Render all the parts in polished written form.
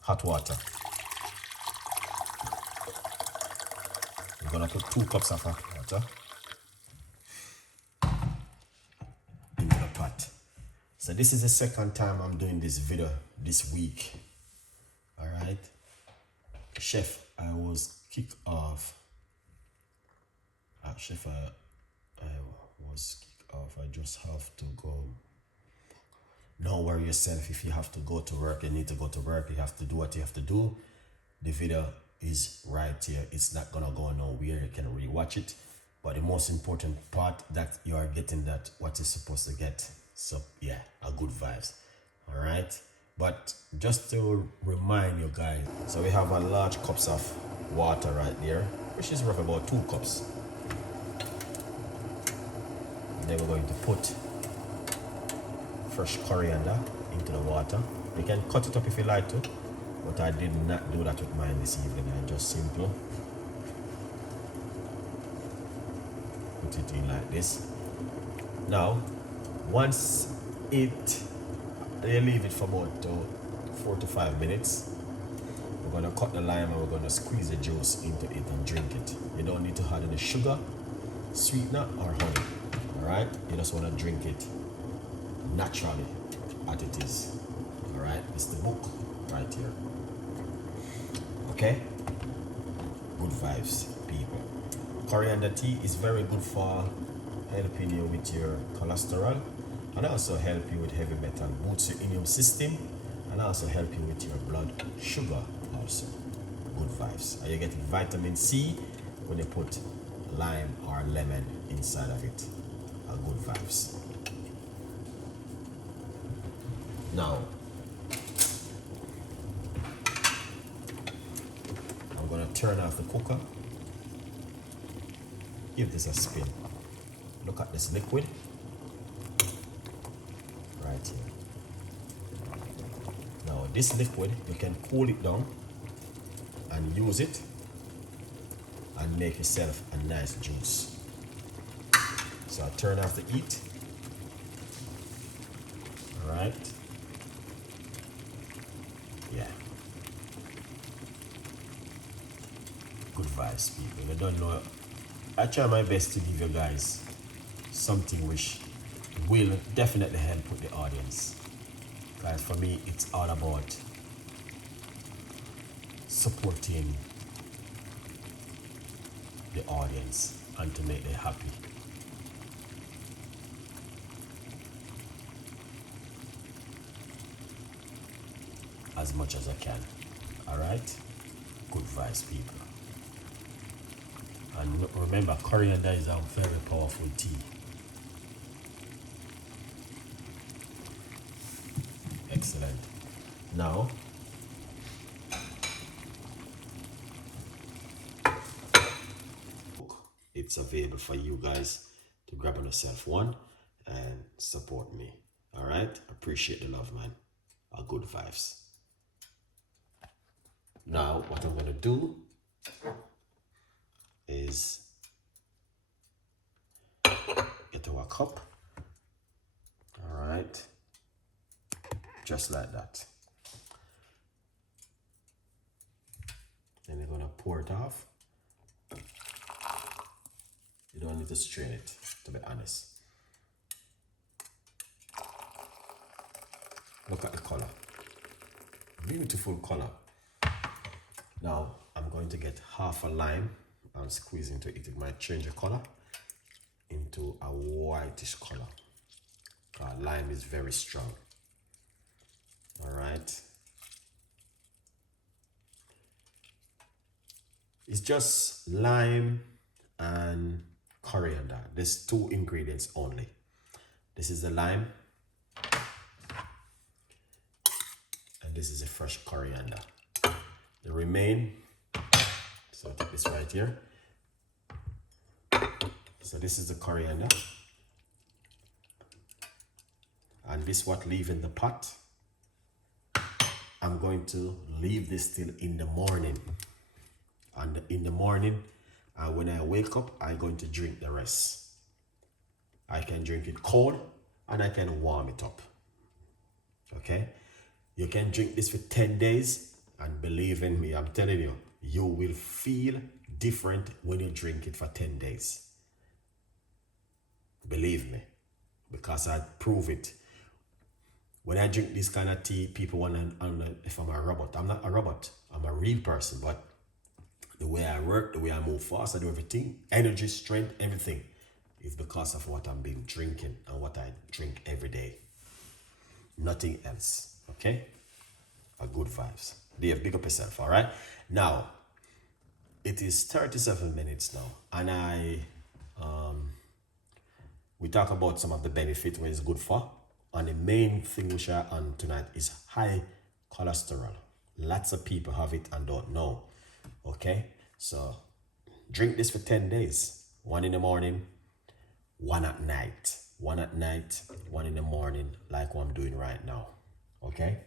hot water. We're gonna put 2 cups of hot water into the pot. So this is the second time I'm doing this video this week. All right, chef, I was kicked off. Chef, I was kicked off. I just have to go. Don't worry yourself. If you have to go to work, you need to go to work. You have to do what you have to do. The video is right here. It's not gonna go nowhere. You can rewatch it. But the most important part that you are getting that what you're supposed to get. So yeah, a good vibes. All right. But just to remind you guys, so we have a large cups of water right there, which is roughly about 2 cups. And then we're going to put fresh coriander into the water. You can cut it up if you like to, but I did not do that with mine this evening. I just simply put it in like this. Now, once you leave it for about 4 to 5 minutes, we're going to cut the lime and we're going to squeeze the juice into it and drink it. You don't need to add any sugar, sweetener, or honey. All right, you just want to drink it naturally as it is. All right, it's the book right here. Okay, good vibes, people. Coriander tea is very good for helping you with your cholesterol and also help you with heavy metal, boosts your immune system, and also help you with your blood sugar also. Good vibes. And you get vitamin C when you put lime or lemon inside of it. Good vibes. Now, I'm gonna turn off the cooker. Give this a spin. Look at this liquid right here. Now, this liquid, you can cool it down and use it and make yourself a nice juice. So I turn off the heat. All right. Yeah. Good vibes, people. I don't know. I try my best to give you guys something which will definitely help with the audience. Guys, for me, it's all about supporting the audience and to make them happy. As much as I can. All right, good vibes, people. And remember, coriander is a very powerful tea. Excellent. Now, it's available for you guys to grab on yourself one and support me. All right, appreciate the love, man. Good vibes. Now, what I'm gonna do is get our cup. All right, just like that. Then we're gonna pour it off. You don't need to strain it, to be honest. Look at the color. Beautiful color. Now, I'm going to get half a lime and squeeze into it. It might change the color into a whitish color. Lime is very strong. All right. It's just lime and coriander. There's 2 ingredients only. This is the lime. And this is a fresh coriander. The remain, so I'll take this right here. So this is the coriander. And this what leave in the pot. I'm going to leave this till in the morning. And in the morning, when I wake up, I'm going to drink the rest. I can drink it cold and I can warm it up. Okay? You can drink this for 10 days And believe in me, I'm telling you, you will feel different when you drink it for 10 days. Believe me, because I prove it. When I drink this kind of tea, people wonder if I'm a robot. I'm not a robot. I'm a real person. But the way I work, the way I move fast, I do everything, energy, strength, everything, is because of what I've been drinking and what I drink every day. Nothing else. Okay? A good vibes. Dave, big up yourself, all right? Now, it is 37 minutes now, and we talk about some of the benefits where it's good for. And the main thing we share on tonight is high cholesterol. Lots of people have it and don't know. Okay? So drink this for 10 days. 1 in the morning, 1 at night. 1 at night, 1 in the morning, like what I'm doing right now. Okay?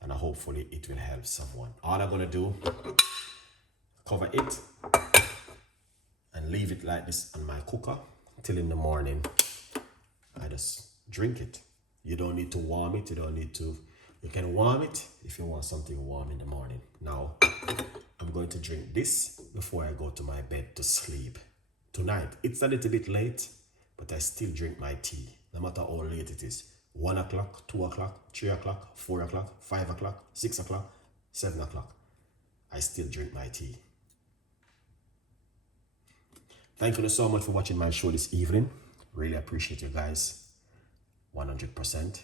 And hopefully it will help someone. All I'm gonna do, cover it and leave it like this on my cooker till in the morning. I just drink it. You don't need to warm it. You can warm it if you want something warm in the morning. Now, I'm going to drink this before I go to my bed to sleep. Tonight, it's a little bit late, but I still drink my tea, no matter how late it is. 1 o'clock, 2 o'clock, 3 o'clock, 4 o'clock, 5 o'clock, 6 o'clock, 7 o'clock. I still drink my tea. Thank you so much for watching my show this evening. Really appreciate you guys. 100%.